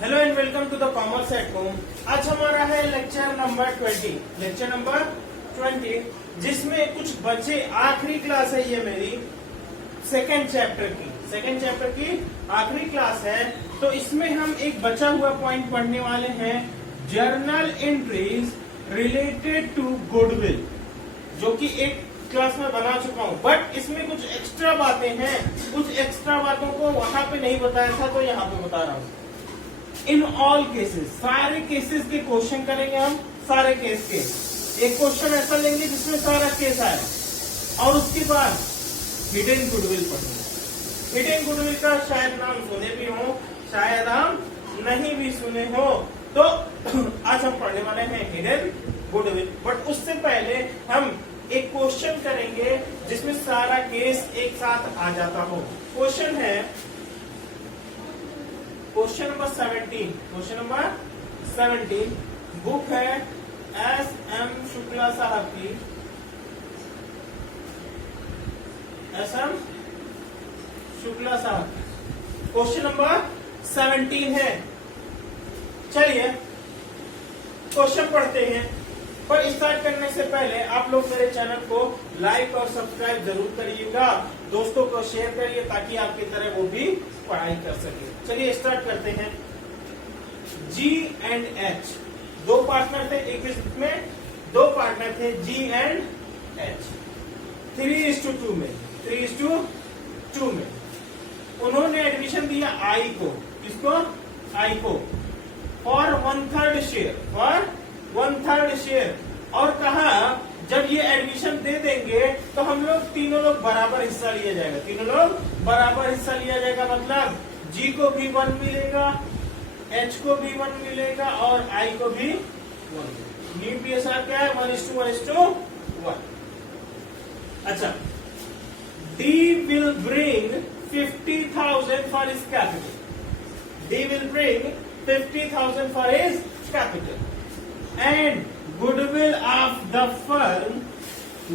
Hello and welcome to the commerce at home. आज हमारा है लेक्चर नंबर 20, जिसमें कुछ बच्चे आखिरी क्लास है। ये मेरी सेकेंड चैप्टर की आखिरी क्लास है। तो इसमें हम एक बचा हुआ पॉइंट पढ़ने वाले हैं, journal entries related to goodwill, जो कि एक क्लास में बना चुका हूं, बट इसमें कुछ एक्स्ट्रा बातें हैं। कुछ एक्स्ट्रा बातों को वहां पे नहीं बताया था, तो यहाँ पे बता रहा हूँ। इन ऑल केसेस, सारे केसेस के क्वेश्चन करेंगे हम, सारे केस के एक क्वेश्चन ऐसा लेंगे जिसमें सारा केस आए, और उसके बाद हिडन गुडविल पढ़ेंगे। हिडन गुडविल का शायद नाम सुने भी हो, शायद हम नहीं भी सुने हो, तो आज हम पढ़ने वाले हैं हिडन गुडविल। बट उससे पहले हम एक क्वेश्चन करेंगे जिसमें सारा केस एक साथ आ जाता हो। क्वेश्चन है क्वेश्चन नंबर 17। बुक है S.M. शुक्ला साहब की, S.M. शुक्ला साहब। क्वेश्चन नंबर 17 है। चलिए क्वेश्चन पढ़ते हैं, पर स्टार्ट करने से पहले आप लोग मेरे चैनल को लाइक और सब्सक्राइब जरूर करिएगा, दोस्तों को शेयर करिए ताकि आपकी तरह वो भी पढ़ाई कर सके। चलिए स्टार्ट करते हैं। G एंड H दो पार्टनर थे, एक इसमें में दो पार्टनर थे G एंड H। 3:2 में उन्होंने एडमिशन दिया I को, किसको? I को, फॉर 1/3 शेयर, और कहा जब ये एडमिशन दे देंगे तो हम लोग तीनों लोग बराबर हिस्सा लिया जाएगा। मतलब G को भी 1 मिलेगा, H को भी 1 मिलेगा और I को भी 1। न्यू PSR क्या है? 1:1:1। अच्छा, D will bring 50,000 for his capital. D will bring 50,000 for his capital. And goodwill of the firm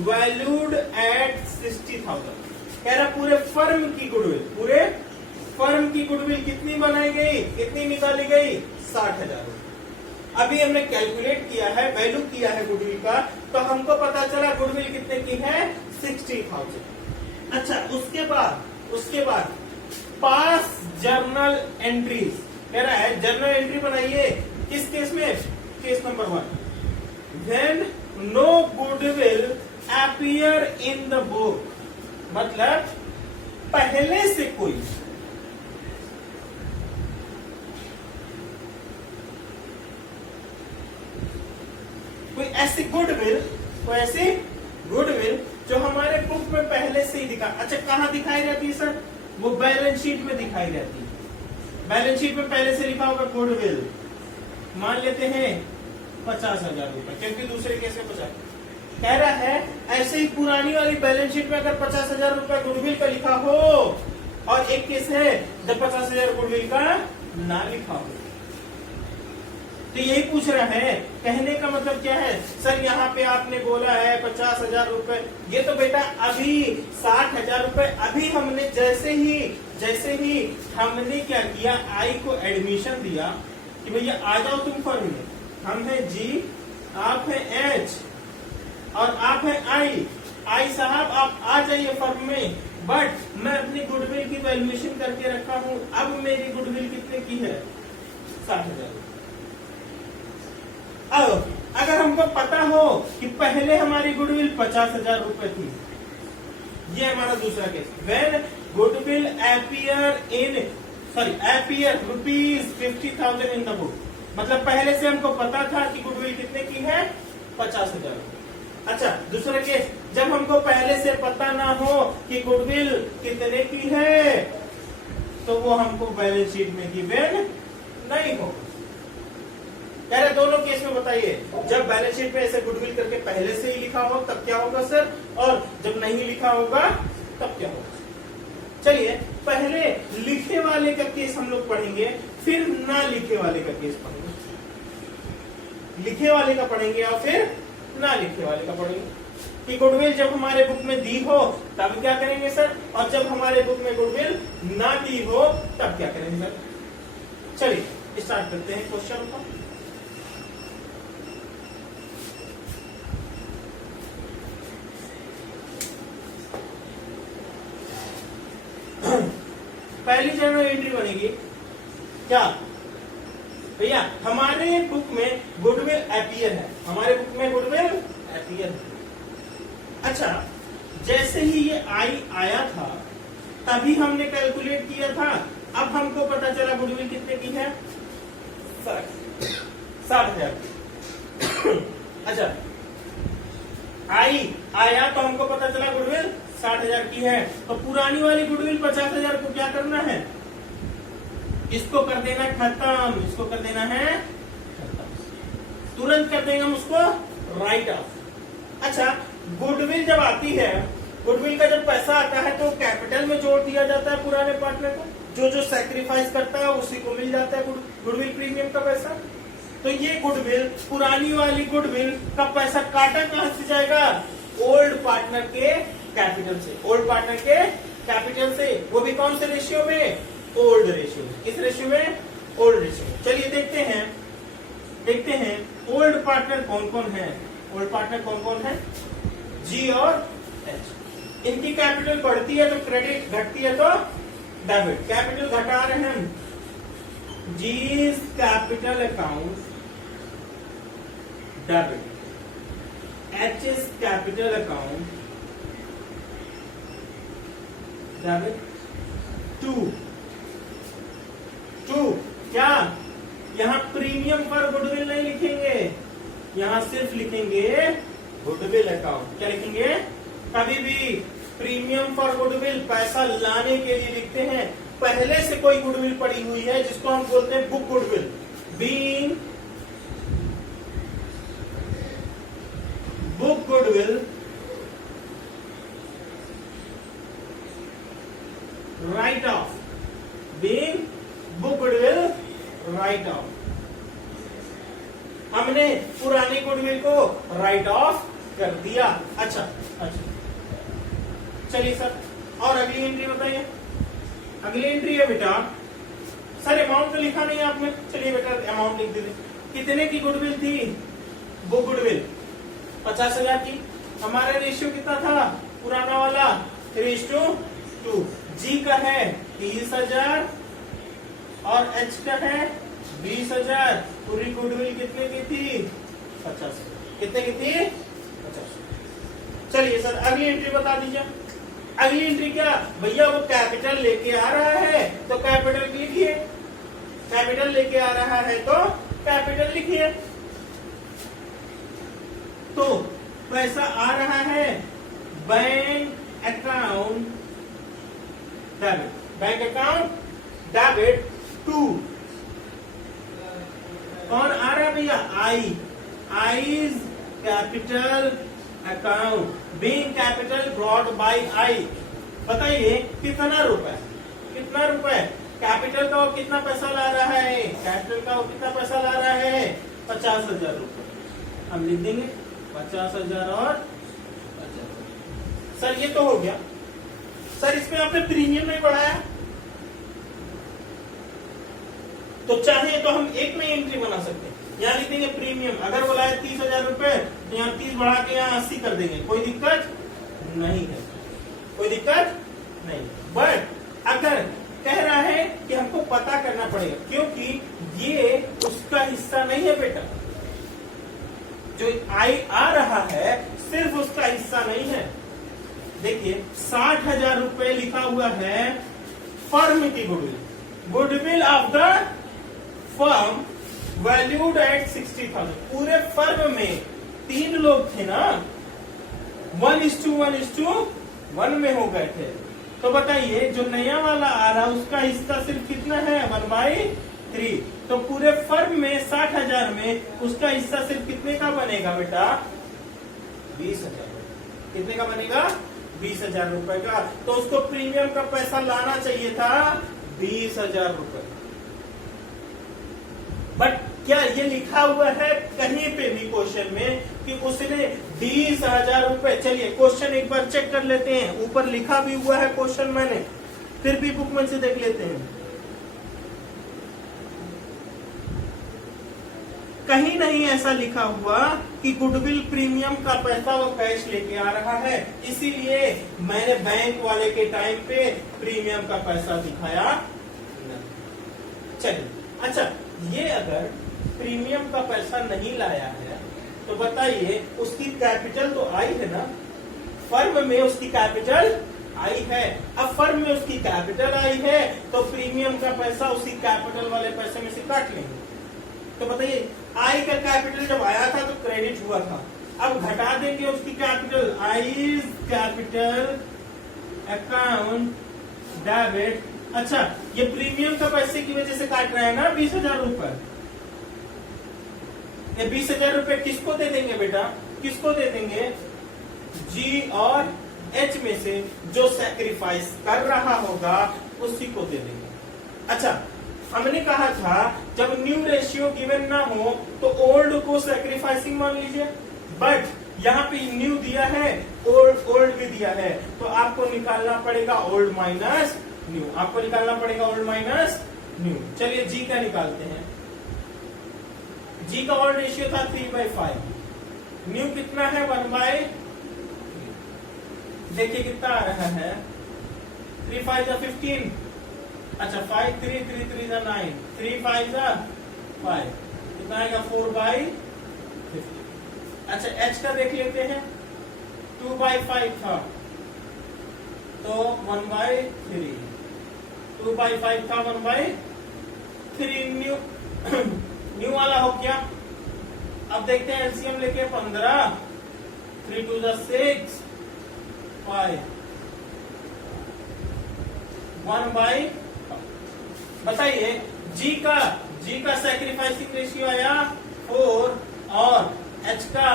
valued at 60,000। कह रहा पूरे फर्म की गुडविल कितनी बनाई गई, कितनी निकाली गई? 60,000। अभी हमने कैलकुलेट किया है, वैल्यू किया है गुडविल का, तो हमको पता चला गुडविल कितने की है? 60,000। अच्छा, उसके बाद पास जर्नल एंट्रीज कह रहा है, जर्नल एंट्री बनाइए किस केस में? Case number 1, when no goodwill appear in the book। मतलब पहले से कोई ऐसी गुडविल जो हमारे बुक में पहले से ही दिखा। अच्छा, कहाँ दिखाई रहती है सर? वो बैलेंस शीट में दिखाई रहती है। बैलेंस शीट में पहले से लिखा होगा गुडविल, मान लेते हैं 50,000 रुपए, क्योंकि दूसरे केस में 50। कह रहा है ऐसे ही पुरानी वाली बैलेंस शीट में अगर 50,000 रुपए गुडविल का लिखा हो, और एक केस है जब 50,000 गुडविल का ना लिखा हो, तो यही पूछ रहा है। कहने का मतलब क्या है सर? यहाँ पे आपने बोला है 50,000 रुपए, ये तो बेटा अभी 60,000 रुपए अभी हमने जैसे ही हमने क्या किया, आई को एडमिशन दिया कि भैया आ जाओ तुम फर्म में। हम है G, आप है H और आप है I साहब आप आ जाइए फर्म में, बट मैं अपनी गुडविल की वैल्यूएशन करके रखा हूं। अब मेरी गुडविल कितने की है? 60,000। अब अगर हमको पता हो कि पहले हमारी गुडविल 50,000 रुपए थी, ये हमारा दूसरा case. When goodwill appear rupees 50,000 in the book, मतलब पहले से हमको पता था कि गुडविल कितने की है? 50,000। अच्छा, दूसरा केस, जब हमको पहले से पता ना हो कि गुडविल कितने की है, तो वो हमको बैलेंस शीट में गिवन नहीं हो। कह रहे दोनों केस में बताइए, जब बैलेंस शीट में ऐसे गुडविल करके पहले से ही लिखा हो तब क्या होगा सर, और जब नहीं लिखा होगा तब क्या होगा? चलिए पहले लिखे वाले का केस हम लोग पढ़ेंगे, फिर ना लिखे वाले का केस पढ़ेंगे। लिखे वाले का पढ़ेंगे और फिर ना लिखे वाले का पढ़ेंगे कि गुडविल जब हमारे बुक में दी हो तब क्या करेंगे सर, और जब हमारे बुक में गुडविल ना दी हो तब क्या करेंगे सर। चलिए स्टार्ट करते हैं क्वेश्चन को। पहली जर्नल एंट्री बनेगी क्या भैया, हमारे बुक में गुडविल अपीयर है, हमारे बुक में गुडविल अपीयर है। अच्छा, जैसे ही ये आई आया था तभी हमने कैलकुलेट किया था, अब हमको पता चला गुडविल कितने की है, 60,000। अच्छा, आई आया तो हमको पता चला गुडविल 60,000 की है, तो पुरानी वाली गुडविल 50,000 को क्या करना है, इसको कर देना खत्म, इसको कर देना है खत्म, तुरंत कर देंगे हम उसको राइट ऑफ। अच्छा, गुडविल जब आती है, गुडविल का जब पैसा आता है तो कैपिटल में जोड़ दिया जाता है पुराने पार्टनर को, जो जो सैक्रिफाइस करता है उसी को मिल जाता है गुडविल प्रीमियम का पैसा। तो ये गुडविल, पुरानी वाली गुडविल का पैसा काटा कहां से जाएगा, ओल्ड पार्टनर के कैपिटल से, ओल्ड पार्टनर के कैपिटल से, वो भी कौन से रेशियो में, ओल्ड रेशियो में। किस रेशियो में, ओल्ड रेशियो में। चलिए देखते हैं ओल्ड पार्टनर कौन कौन है, ओल्ड पार्टनर कौन कौन है, जी और एच। इनकी कैपिटल बढ़ती है तो क्रेडिट, घटती है तो डेबिट। कैपिटल घटा रहे हैं हम, G capital account debit, H is capital account debit. To क्या, यहां प्रीमियम पर गुडविल नहीं लिखेंगे, यहां सिर्फ लिखेंगे गुडविल अकाउंट। क्या लिखेंगे, कभी भी प्रीमियम फॉर गुडविल पैसा लाने के लिए लिखते हैं, पहले से कोई गुडविल पड़ी हुई है जिसको हम बोलते हैं book goodwill, being book goodwill right of, being book goodwill right of. हमने पुरानी गुडविल को राइट ऑफ कर दिया। अच्छा, चलिए सर, और अगली एंट्री बताइए। अगली एंट्री है बेटा, सर अमाउंट तो लिखा नहीं है आपने, चलिए बेटा अमाउंट लिख दीजिए। कितने की गुडविल थी, बुक गुडविल 50,000 की। हमारा रेशियो कितना था, पुराना वाला 3:2। जी का है 30,000 और एच का है 20,000। पूरी गुडविल कितने की थी, 50,000। कितने की थी, 50,000। चलिए सर अगली एंट्री बता दीजिए। अगली एंट्री क्या भैया, वो कैपिटल लेके आ रहा है तो कैपिटल लिखिए, कैपिटल लेके आ रहा है तो कैपिटल लिखिए। तो पैसा आ रहा है bank account debit, bank account debit to, कौन आ रहा है भैया, I's capital account, being capital brought by I. बताइए कितना रुपए, कितना रुपए कैपिटल का वो कितना पैसा ला रहा है, कैपिटल का वो कितना पैसा ला रहा है, 50,000 रुपए। हम लिख देंगे 50,000 और 50,000। सर ये तो हो गया, सर इसमें आपने प्रीमियम नहीं बढ़ाया, तो चाहे तो हम एक में एंट्री बना सकते हैं। यहाँ लिख देंगे प्रीमियम, अगर बोला है 30,000 रुपए तो यहाँ 30 बढ़ा के यहाँ 80 कर देंगे, कोई दिक्कत नहीं है, कोई दिक्कत नहीं। बट अगर कह रहा है कि हमको पता करना पड़ेगा, क्योंकि ये उसका हिस्सा नहीं है बेटा, जो आई आ रहा है सिर्फ उसका हिस्सा नहीं है। देखिए 60,000 रुपए लिखा हुआ है फर्म की goodwill, goodwill of the firm valued at 60,000। पूरे फर्म में 3 लोग थे ना, 1:1:1 में हो गए थे। तो बताइए जो नया वाला आ रहा उसका हिस्सा सिर्फ कितना है, 1/3। तो पूरे फर्म में 60,000 में उसका हिस्सा सिर्फ कितने का बनेगा बेटा, 20,000। कितने का बनेगा, 20,000 रुपए का। तो उसको प्रीमियम का पैसा लाना चाहिए था 20,000 रुपए। बट क्या ये लिखा हुआ है कहीं पे भी क्वेश्चन में कि उसने 20,000 रुपए, चलिए क्वेश्चन एक बार चेक कर लेते हैं, ऊपर लिखा भी हुआ है क्वेश्चन मैंने, फिर भी बुक में से देख लेते हैं। कहीं नहीं ऐसा लिखा हुआ कि गुडविल प्रीमियम का पैसा वो कैश लेके आ रहा है, इसीलिए मैंने बैंक वाले के टाइम पे प्रीमियम का पैसा दिखाया नहीं। चलिए, अच्छा ये अगर प्रीमियम का पैसा नहीं लाया है तो बताइए उसकी कैपिटल तो आई है ना, फर्म में उसकी कैपिटल आई है। अब फर्म में उसकी कैपिटल आई है तो प्रीमियम का पैसा उसी कैपिटल वाले पैसे में से काट लेंगे। तो बताइए आई का कैपिटल जब आया था तो क्रेडिट हुआ था, अब घटा देंगे उसकी कैपिटल, आई कैपिटल अकाउंट डेबिट। अच्छा ये प्रीमियम का पैसे की वजह से काट रहे हैं ना 20,000 रुपए। ये 20,000 रुपए किसको दे देंगे बेटा, किसको दे देंगे? जी और एच में से जो सैक्रिफाइस कर रहा होगा उसी को दे देंगे। अच्छा हमने कहा था जब न्यू रेशियो गिवन ना हो तो ओल्ड को सैक्रिफाइसिंग मान लीजिए, बट यहाँ पे न्यू दिया है, ओल्ड भी दिया है, तो आपको निकालना पड़ेगा ओल्ड माइनस न्यू, आपको निकालना पड़ेगा ओल्ड माइनस न्यू। चलिए जी का निकालते हैं। जी का ओल्ड रेशियो था 3/5, न्यू कितना है 1/3। देखिए कितना आ रहा है 3 5 15। अच्छा 5 3 3 3 9, 3 5 5, कितना आएगा 4/50। अच्छा h का देख लेते हैं, 2/5 था तो 1/3, 2/5 था 1/3। न्यू वाला हो गया। अब देखते हैं एलसीएम लेके 15, 3 2 6, 5, 1/5। बताइए जी का सैक्रिफाइसिंग रेशियो आया 4 और एच का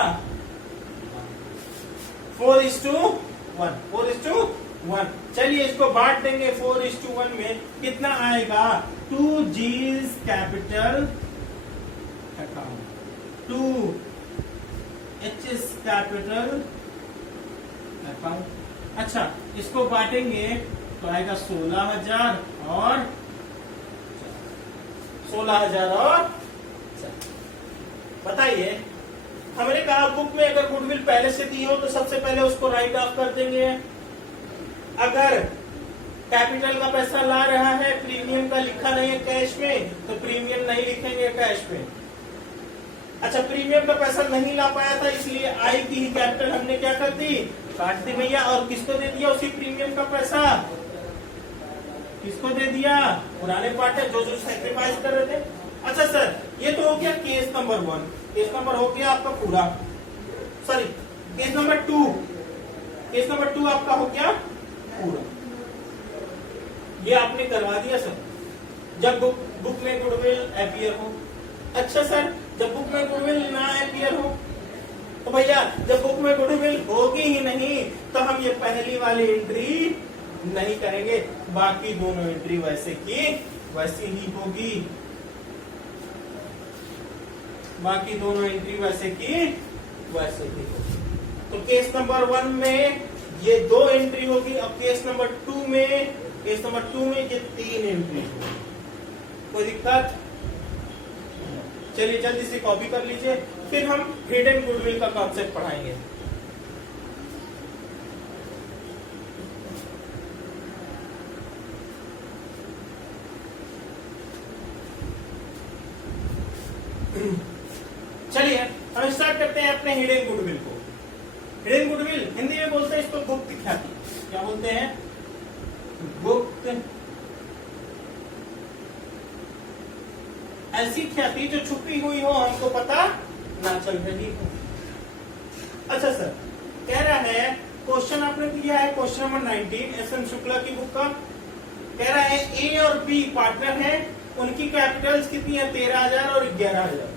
4:1, 4:1। चलिए इसको बांट देंगे 4:1 में, कितना आएगा 2 G's capital account, 2 H's capital account. अच्छा इसको बांटेंगे तो आएगा 16,000 और 16,000 और। बताइए हमने कहा बुक में अगर गुडविल पहले से दी हो तो सबसे पहले उसको राइट ऑफ कर देंगे। अगर कैपिटल का पैसा ला रहा है, प्रीमियम का लिखा नहीं है कैश में, तो प्रीमियम नहीं लिखेंगे कैश में। अच्छा प्रीमियम का पैसा नहीं ला पाया था इसलिए आई की ही कैपिटल हमने क्या कर दी, काट दी भैया। और किसको दे दिया उसी प्रीमियम का पैसा, किसको दे दिया, पुराने पार्टनर जो जो सैक्रिफाइस कर रहे थे। अच्छा सर ये तो हो गया केस नंबर 1, केस नंबर हो गया आपका पूरा, sorry case number 2, case number 2 आपका हो गया पूरा। ये आपने करवा दिया सर जब बुक में गुडविल अपीयर हो। अच्छा सर जब बुक में गुडविल ना अपीयर हो तो भैया जब बुक में गुडविल होगी ही नहीं तो हम ये पहली वाली एंट्री नहीं करेंगे, बाकी दोनों एंट्री वैसे की वैसी ही होगी, बाकी दोनों एंट्री वैसे की वैसे ही होगी। तो केस नंबर 1 में ये 2 एंट्री होगी, अब केस नंबर 2 में, केस नंबर 2 में ये 3 एंट्री होगी। कोई दिक्कत? चलिए जल्दी से कॉपी कर लीजिए, फिर हम हिडन गुडविल का कॉन्सेप्ट पढ़ाएंगे। चलिए हम स्टार्ट करते हैं अपने हिडन गुडविल को। हिडन गुडविल हिंदी में बोलते हैं इसको गुप्त ख्याति। क्या बोलते हैं? गुप्त, ऐसी ख्याति जो छुपी हुई हो, हमको पता ना चल रही हो। अच्छा सर कह रहा है, क्वेश्चन आपने दिया है क्वेश्चन नंबर 19 एस.एन. शुक्ला की बुक का। कह रहा है ए और बी पार्टनर हैं, उनकी कैपिटल्स कितनी है 13,000 और 11,000,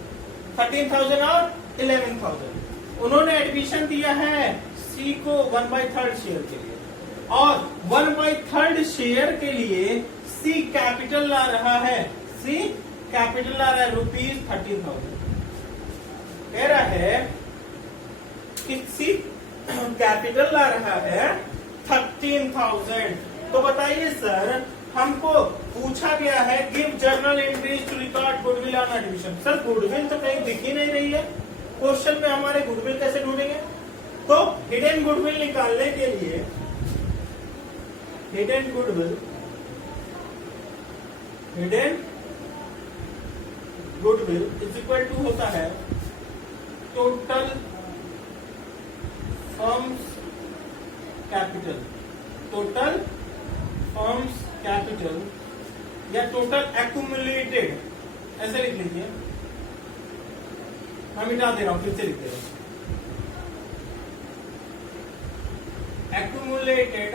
13,000 और 11,000। उन्होंने एडमिशन दिया है सी को 1/3 शेयर के लिए, और 1/3 शेयर के लिए सी कैपिटल ला रहा है, सी कैपिटल ला रहा है ₹13,000। कह रहा है कि सी कैपिटल ला रहा है 13,000। तो बताइए सर हमको पूछा गया है give journal entries to record goodwill on admission. Sir goodwill तो कहीं दिख ही नहीं रही है क्वेश्चन में, हमारे गुडविल कैसे ढूंढेंगे? तो हिडन गुडविल निकालने के लिए hidden goodwill is equal to होता है total firm's capital, total firm's capital या टोटल एक्यूमुलेटेड, ऐसे लिख लीजिए। मैं मिटा दे रहा हूं, फिर से लिख दे रहा हूं। accumulated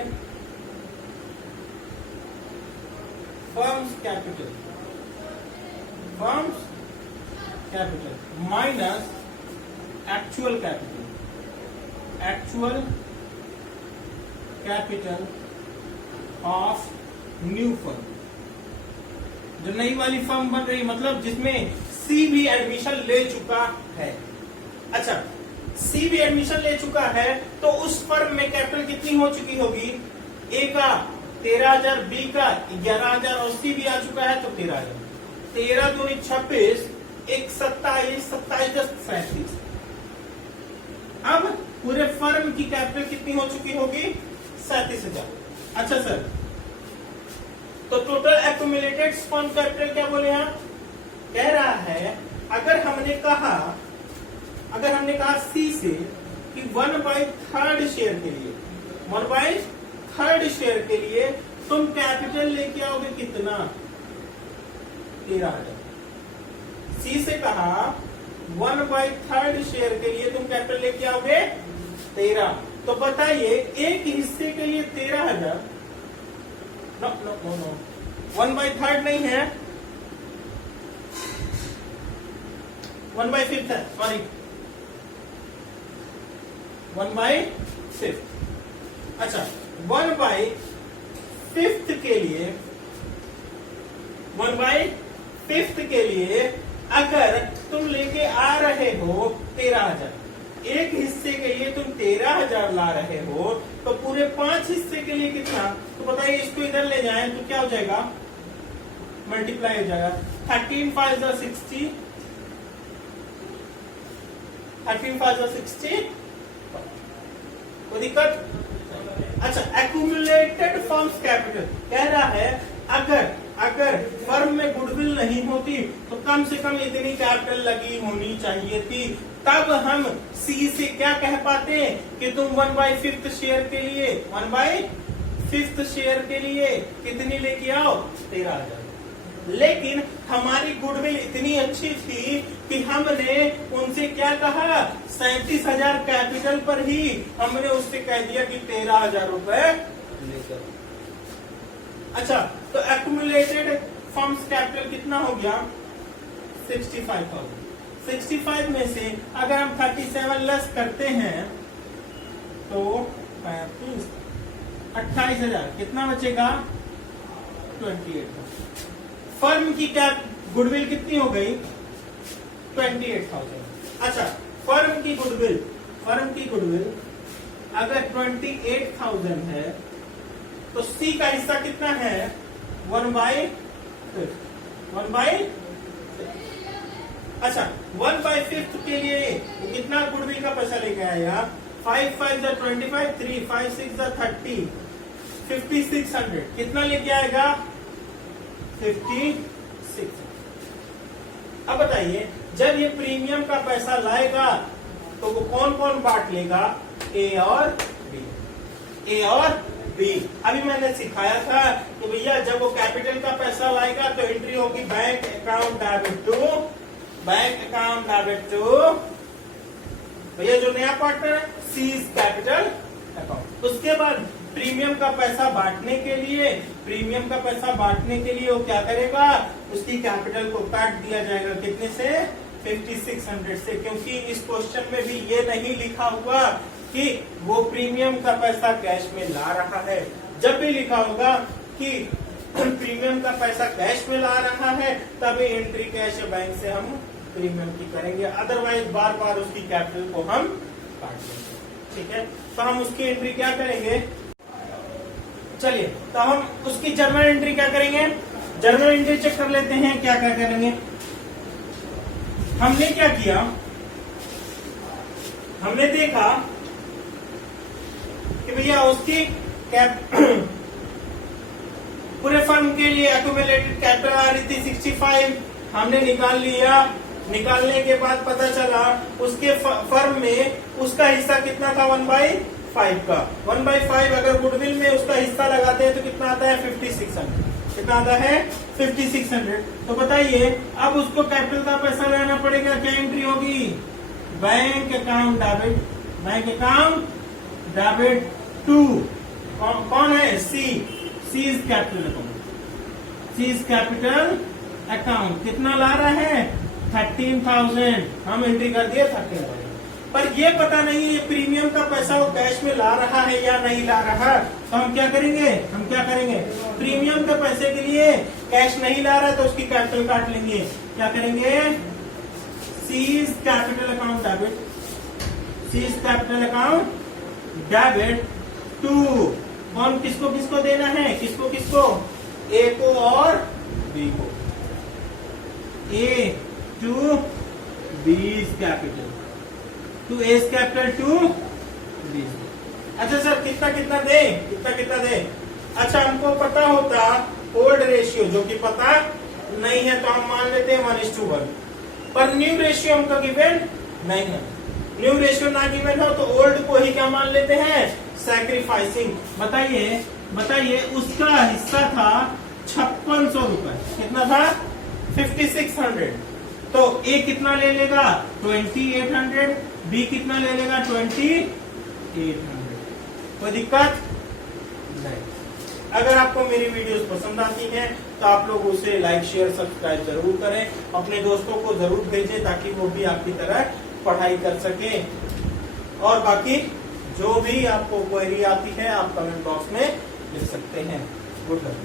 firm's capital minus actual capital of new firm. जो नई वाली फर्म बन रही, मतलब जिसमें सी भी एडमिशन ले चुका है। अच्छा, सी भी एडमिशन ले चुका है तो उस फर्म में कैपिटल कितनी हो चुकी होगी? ए का 13,000, बी का 11,000 और सी भी आ चुका है तो 13,000। 13 दूनी 26, 1 27, 27 10 37। अब पूरे फर्म की कैपिटल कितनी हो चुकी होगी? 37,000। अच्छा सर, तो टोटल एक्यूमुलेटेड फर्म कैपिटल क्या बोले यहाँ? कह रहा है अगर हमने कहा सी से कि 1/3 शेयर के लिए 1/3 शेयर के लिए तुम कैपिटल लेके आओगे कितना? 13,000। सी से कहा 1/3 शेयर के लिए तुम कैपिटल लेके आओगे 13। तो बताइए एक हिस्से के लिए 13,000, नो 1/3 नहीं है, 1/5 है, सॉरी 1/5। अच्छा, 1/5 के लिए अगर तुम लेके आ रहे हो 13,000, एक हिस्से के लिए तुम 13,000 ला रहे हो तो पूरे 5 हिस्से के लिए कितना? तो बताइए, इसको इधर ले जाएं तो क्या हो जाएगा? मल्टीप्लाई हो जाएगा। 13 5 60, 13 5 60। कोई दिक्कत? अच्छा, एक्यूमुलेटेड फर्म्स कैपिटल कह रहा है अगर फर्म में गुडविल नहीं होती तो कम से कम इतनी कैपिटल लगी होनी चाहिए थी, तब हम सी से क्या कह पाते कि तुम 1/5 शेयर के लिए 1/5 शेयर के लिए कितनी लेके आओ? 13,000। लेकिन हमारी गुडविल इतनी अच्छी थी कि हमने उनसे क्या कहा? 37,000 कैपिटल पर ही हमने उससे कह दिया कि 13,000 रुपए लेकर। अच्छा, तो एक्यूमुलेटेड फर्म्स कैपिटल कितना हो गया? 65,000। 65 में से अगर हम 37 लेस करते हैं तो 35, 28,000 कितना बचेगा? 28,000। फर्म की कैप गुडविल कितनी हो गई? 28,000। अच्छा, फर्म की गुडविल अगर 28,000 है तो सी का हिस्सा कितना है? 1/5। 1/5। अच्छा, 1/5 के लिए वो कितना गुडविल का पैसा लेके आएगा? 5 5 25, 3 5 6 30, 5600 कितना लेके आएगा? 56। अब बताइए, जब ये प्रीमियम का पैसा लाएगा तो वो कौन कौन बांट लेगा? ए और बी। अभी मैंने सिखाया था कि भैया जब वो कैपिटल का पैसा लाएगा तो एंट्री होगी बैंक अकाउंट डेबिट टू भैया जो नया पार्टनर है सीज कैपिटल अकाउंट। उसके बाद प्रीमियम का पैसा बांटने के लिए वो क्या करेगा? उसकी कैपिटल को काट दिया जाएगा कितने से? 5600 से, क्योंकि इस क्वेश्चन में भी ये नहीं लिखा हुआ कि वो प्रीमियम का पैसा कैश में ला रहा है। जब भी लिखा होगा कि प्रीमियम का पैसा कैश में ला रहा है तभी एंट्री कैश बैंक से हम प्रीमियम की करेंगे, अदरवाइज बार बार उसकी कैपिटल को हम काट देंगे। ठीक है, तो हम उसकी एंट्री क्या करेंगे? चलिए, तो हम उसकी जर्नल एंट्री क्या करेंगे? जर्नल एंट्री चेक कर लेते हैं, क्या क्या करेंगे। हमने क्या किया, हमने देखा कि भैया उसकी पूरे फर्म के लिए एक्यूमुलेटेड कैपिटल आ रही थी 65, हमने निकाल लिया। निकालने के बाद पता चला उसके फर्म में उसका हिस्सा कितना था, 1/5 का। 1/5 अगर गुडविल में उसका हिस्सा लगाते हैं तो कितना आता है, 5600। कितना आता है, 5600। तो बताइए अब उसको कैपिटल का पैसा लेना पड़ेगा, क्या एंट्री होगी, bank account debit, bank account debit to कौन है, C is capital account, C is capital account. कितना ला रहा है, 13,000, हम एंट्री कर दिए 13,000। पर ये पता नहीं है ये प्रीमियम का पैसा वो कैश में ला रहा है या नहीं ला रहा, तो हम क्या करेंगे, प्रीमियम के पैसे के लिए कैश नहीं ला रहा है तो उसकी कैपिटल काट लेंगे। क्या करेंगे, C's capital account debit, C's capital account debit to कौन, किसको किसको देना है, किसको किसको, ए को और बी को, A to B's capital, to A's capital to B's. अच्छा सर कितना कितना दे, कितना कितना दे। अच्छा हमको पता होता ओल्ड रेशियो, जो कि पता नहीं है तो हम मान लेते हैं 1:1, पर न्यू रेशियो हमको गिवन नहीं है। न्यू रेशियो ना गिवन हो तो ओल्ड को ही क्या मान लेते हैं, सैक्रिफाइसिंग। बताइए उसका हिस्सा था 5600 रुपए, कितना था, 5600। तो ए कितना ले लेगा, 2800, बी कितना ले लेगा, 2800। कोई दिक्कत नहीं। अगर आपको मेरी वीडियोस पसंद आती हैं तो आप लोग उसे लाइक शेयर सब्सक्राइब जरूर करें, अपने दोस्तों को जरूर भेजें ताकि वो भी आपकी तरह पढ़ाई कर सके। और बाकी जो भी आपको क्वेरी आती है आप कमेंट बॉक्स में लिख सकते हैं। Good luck.